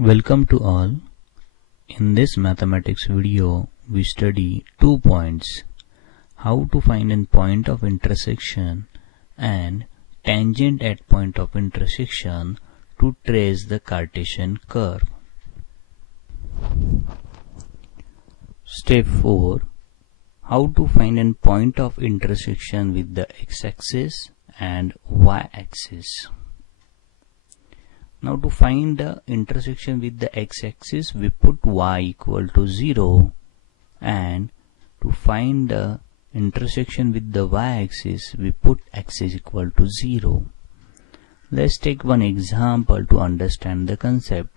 Welcome to all. In this mathematics video, we study 2 points: how to find a point of intersection and tangent at point of intersection to trace the Cartesian curve. Step 4. How to find a point of intersection with the x-axis and y-axis. Now to find the intersection with the x-axis, we put y equal to 0, and to find the intersection with the y-axis, we put x is equal to 0. Let's take one example to understand the concept.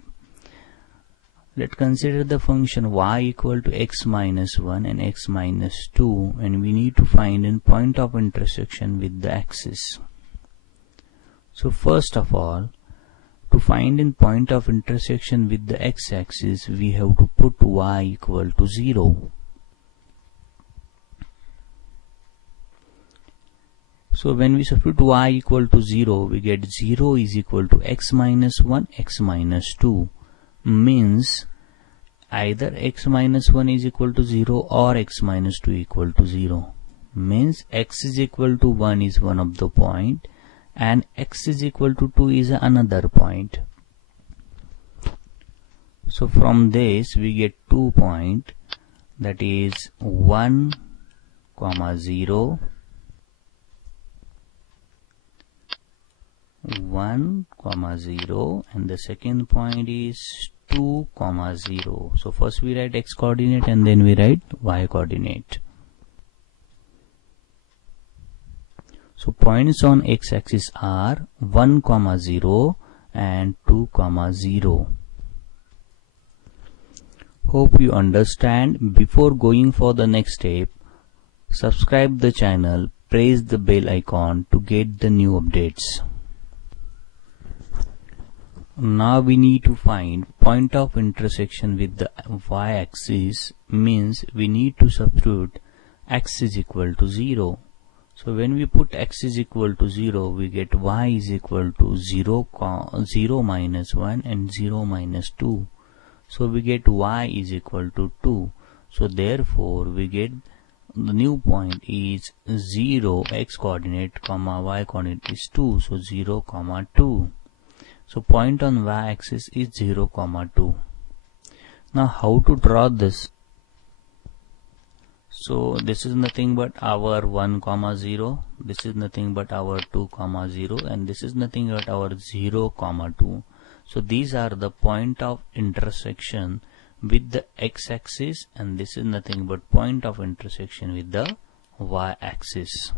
Let's consider the function y equal to x minus 1 and x minus 2, and we need to find a point of intersection with the axis. So first of all, to find a point of intersection with the x-axis, we have to put y equal to 0. So when we substitute y equal to 0, we get 0 is equal to x minus 1, x minus 2. Means either x minus 1 is equal to 0 or x minus 2 equal to 0. Means x is equal to 1 is one of the point, and x is equal to 2 is another point. So from this we get 2 points, that is 1, 0, 1, 0, and the second point is 2, 0. So first we write x coordinate and then we write y coordinate. So points on x-axis are 1, 0 and 2, 0. Hope you understand. Before going for the next step, subscribe the channel, press the bell icon to get the new updates. Now we need to find point of intersection with the y-axis, means we need to substitute x is equal to 0. So when we put x is equal to 0, we get y is equal to 0 minus 1 and 0 minus 2. So we get y is equal to 2. So therefore we get the new point is 0, x coordinate, y coordinate is 2. So 0, 2. So point on y-axis is 0, 2. Now how to draw this? So this is nothing but our 1, 0, this is nothing but our 2, 0, and this is nothing but our 0, 2. So these are the point of intersection with the x-axis, and this is nothing but point of intersection with the y-axis.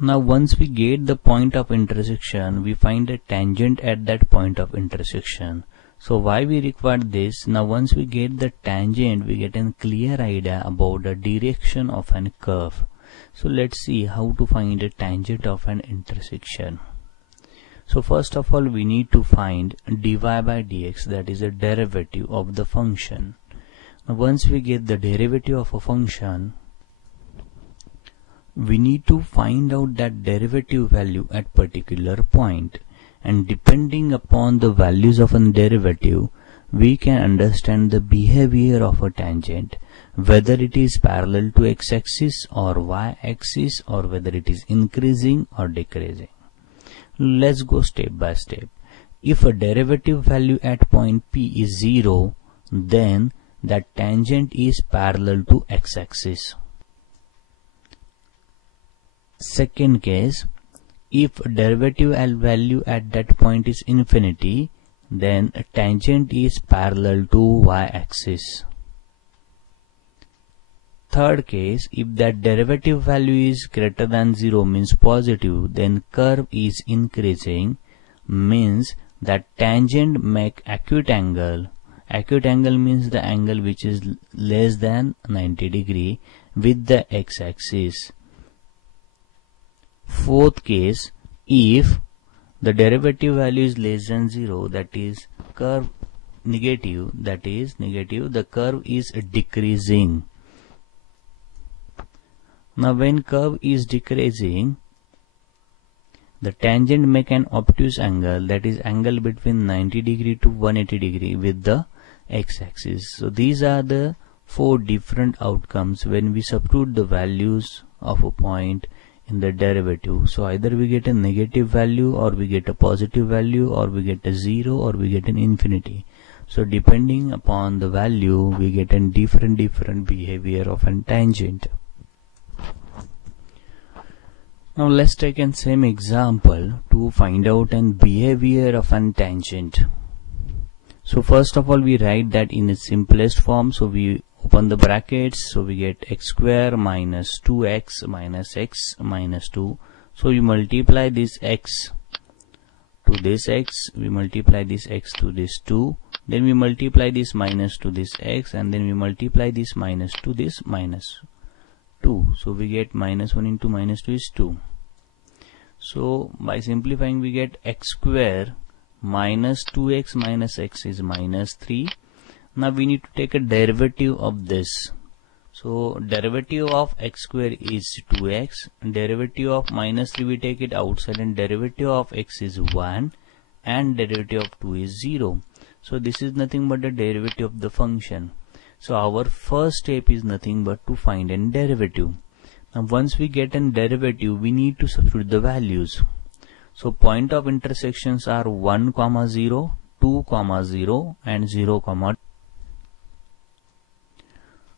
Now once we get the point of intersection, we find a tangent at that point of intersection. So why we require this? Now once we get the tangent, we get a clear idea about the direction of an curve. So let's see how to find a tangent of an intersection. So first of all, we need to find dy by dx, that is a derivative of the function. Now once we get the derivative of a function, we need to find out that derivative value at particular point. And depending upon the values of a derivative, we can understand the behavior of a tangent, whether it is parallel to x-axis or y-axis, or whether it is increasing or decreasing. Let's go step by step. If a derivative value at point P is 0, then that tangent is parallel to x-axis. Second case, if derivative value at that point is infinity, then a tangent is parallel to y-axis. Third case, if that derivative value is greater than 0, means positive, then curve is increasing, means that tangent make acute angle. Acute angle means the angle which is less than 90 degree with the x-axis. Fourth case, if the derivative value is less than 0, that is curve negative, the curve is decreasing. Now when curve is decreasing, The tangent make an obtuse angle, that is angle between 90 degree to 180 degree with the x-axis. So these are the 4 different outcomes when we substitute the values of a point in the derivative. So either we get a negative value, or we get a positive value, or we get a 0, or we get an infinity. So depending upon the value, we get a different behavior of a tangent. Now let's take the same example to find out an behavior of a tangent. So first of all, we write that in its simplest form. So we open the brackets, so we get x square minus 2x minus x minus 2. So we multiply this x to this x, we multiply this x to this 2, then we multiply this minus to this x, and then we multiply this minus to this minus 2. So we get minus 1 into minus 2 is 2. So by simplifying, we get x square minus 2x minus x is minus 3. Now we need to take a derivative of this. So derivative of x square is 2x, derivative of minus 3 we take it outside, and derivative of x is 1, and derivative of 2 is 0. So this is nothing but the derivative of the function. So our first step is nothing but to find a derivative. Now once we get a derivative, we need to substitute the values. So point of intersections are 1, 0, 2, 0, and 0, 2.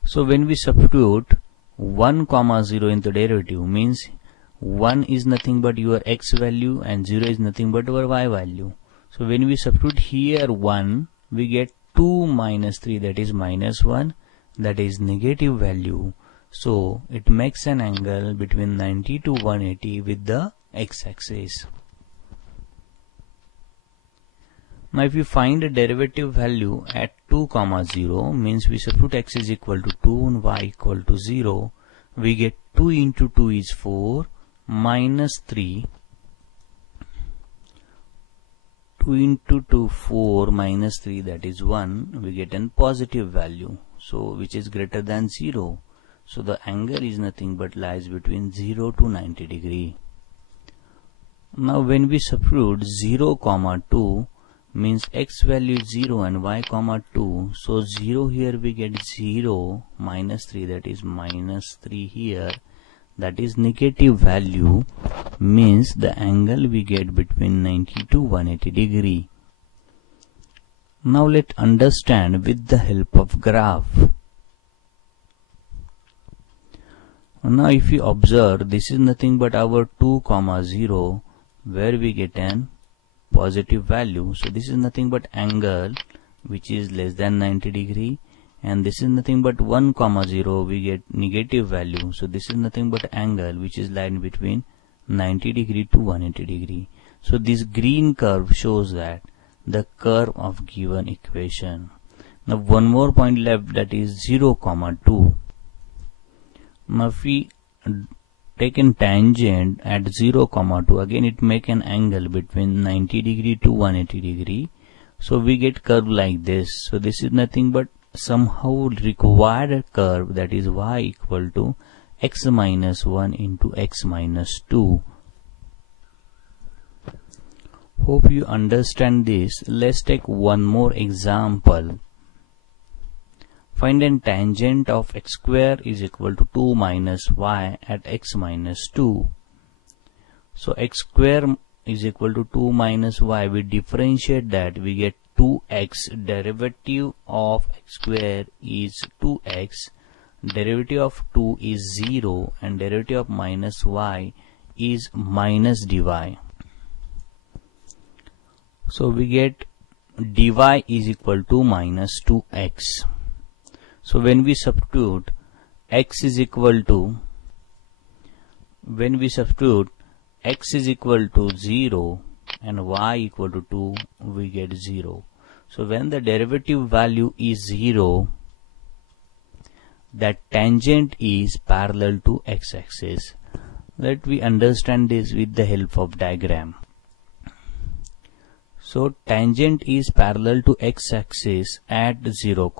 So when we substitute 1, 0 in the derivative, means 1 is nothing but your x value and 0 is nothing but our y value. So when we substitute here 1, we get 2 minus 3, that is minus 1, that is negative value. So it makes an angle between 90 to 180 with the x-axis. Now if you find a derivative value at 2, 0, means we substitute x is equal to 2 and y equal to 0, we get 2 into 2 is 4, minus 3, 2 into 2, 4, minus 3, that is 1, we get a positive value, so which is greater than 0. So the angle is nothing but lies between 0 to 90 degree. Now when we substitute 0, 2, means x value is 0 and y, 2. So 0 here we get 0, minus 3, that is minus 3 here, that is negative value, means the angle we get between 90 to 180 degree. Now let's understand with the help of graph. Now if you observe, this is nothing but our 2, 0, where we get an positive value. So this is nothing but angle which is less than 90 degree, and this is nothing but 1, 0, we get negative value. So this is nothing but angle which is lying between 90 degree to 180 degree. So this green curve shows that the curve of given equation. Now one more point left, that is 0, 2. Now if we take a tangent at 0, 2, again it make an angle between 90 degree to 180 degree. So we get curve like this. So this is nothing but somehow required curve, that is y equal to x minus 1 into x minus 2. Hope you understand this. Let's take one more example. Find a tangent of x square is equal to 2 minus y at x minus 2. So x square is equal to 2 minus y. We differentiate that, we get 2x. Derivative of x square is 2x. Derivative of 2 is 0, and derivative of minus y is minus dy. So we get dy is equal to minus 2x. So when we substitute x is equal to, x is equal to 0 and y equal to 2, we get 0. So when the derivative value is 0, that tangent is parallel to x-axis. Let we understand this with the help of diagram. So tangent is parallel to x-axis at 0,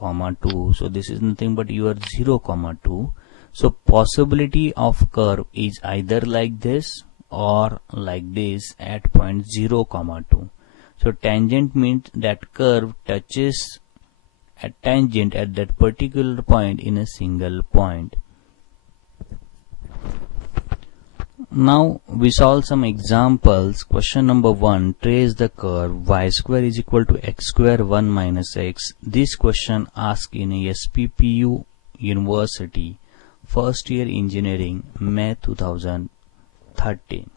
2. So this is nothing but your 0, 2. So possibility of curve is either like this or like this at point 0, 2. So tangent means that curve touches a tangent at that particular point in a single point. Now we solve some examples. Question number 1, trace the curve y square is equal to x square 1 minus x. This question asked in a SPPU University, first year engineering, May 2013.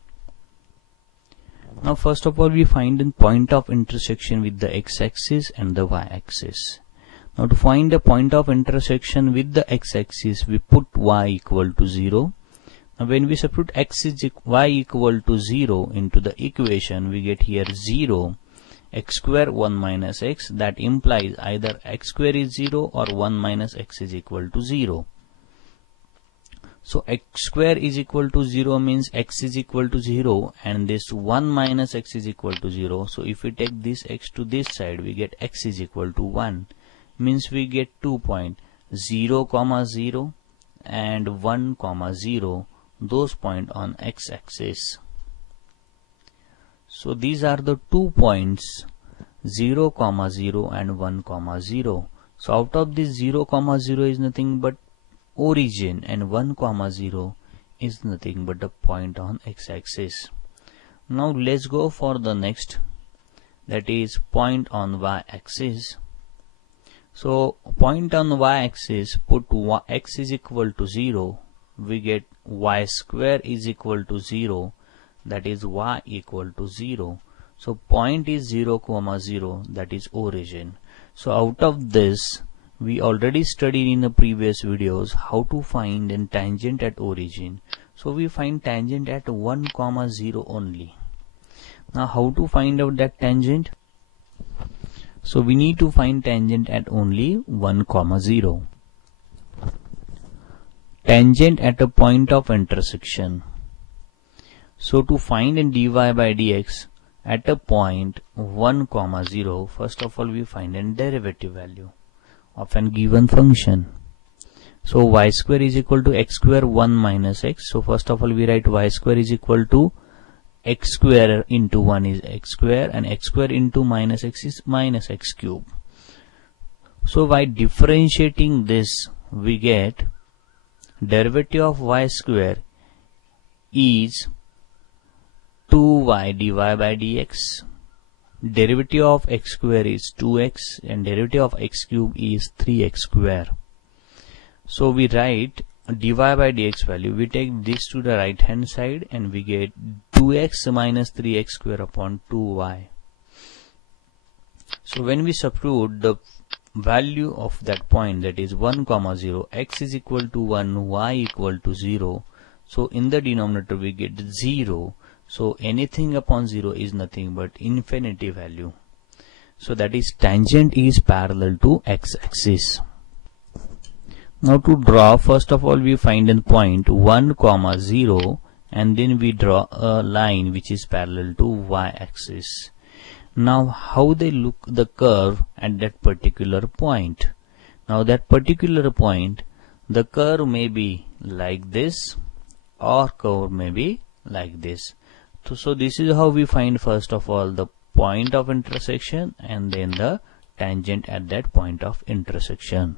Now first of all we find the point of intersection with the x-axis and the y-axis. Now to find the point of intersection with the x-axis, we put y equal to 0. Now when we substitute y equal to 0 into the equation, we get here 0, x square 1 minus x. That implies either x square is 0 or 1 minus x is equal to 0. So x square is equal to 0 means x is equal to 0, and this 1 minus x is equal to 0. So if we take this x to this side, we get x is equal to 1. Means we get 2 points, 0, 0 and 1, 0. Those points on x-axis. So these are the 2 points, 0, 0 and 1, 0. So out of this 0, 0 is nothing but origin, and 1, 0 is nothing but the point on x-axis. Now let's go for the next, that is point on y-axis. So point on y-axis, put x is equal to 0, we get y square is equal to 0, that is y equal to 0. So point is 0, 0, that is origin. So out of this, we already studied in the previous videos how to find a tangent at origin. So we find tangent at 1, 0 only. Now how to find out that tangent? So we need to find tangent at only 1, 0. Tangent at a point of intersection. So to find in dy by dx at a point 1, 0, first of all we find a derivative value of a given function. So y square is equal to x square 1 minus x. So first of all we write y square is equal to x square into 1 is x square, and x square into minus x is minus x cube. So by differentiating this, we get derivative of y square is 2y dy by dx. Derivative of x square is 2x, and derivative of x cube is 3x square. So we write dy by dx value, we take this to the right hand side and we get 2x minus 3x square upon 2y. So when we substitute the value of that point, that is 1, 0, x is equal to 1, y equal to 0. So in the denominator we get 0. So anything upon 0 is nothing but infinity value. So that is tangent is parallel to x-axis. Now to draw, first of all we find a point 1, 0, and then we draw a line which is parallel to y-axis. Now how they look the curve at that particular point? Now that particular point, the curve may be like this or curve may be like this. So this is how we find first of all the point of intersection and then the tangent at that point of intersection.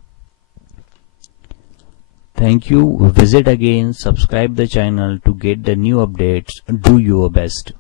Thank you. Visit again, subscribe the channel to get the new updates. Do your best.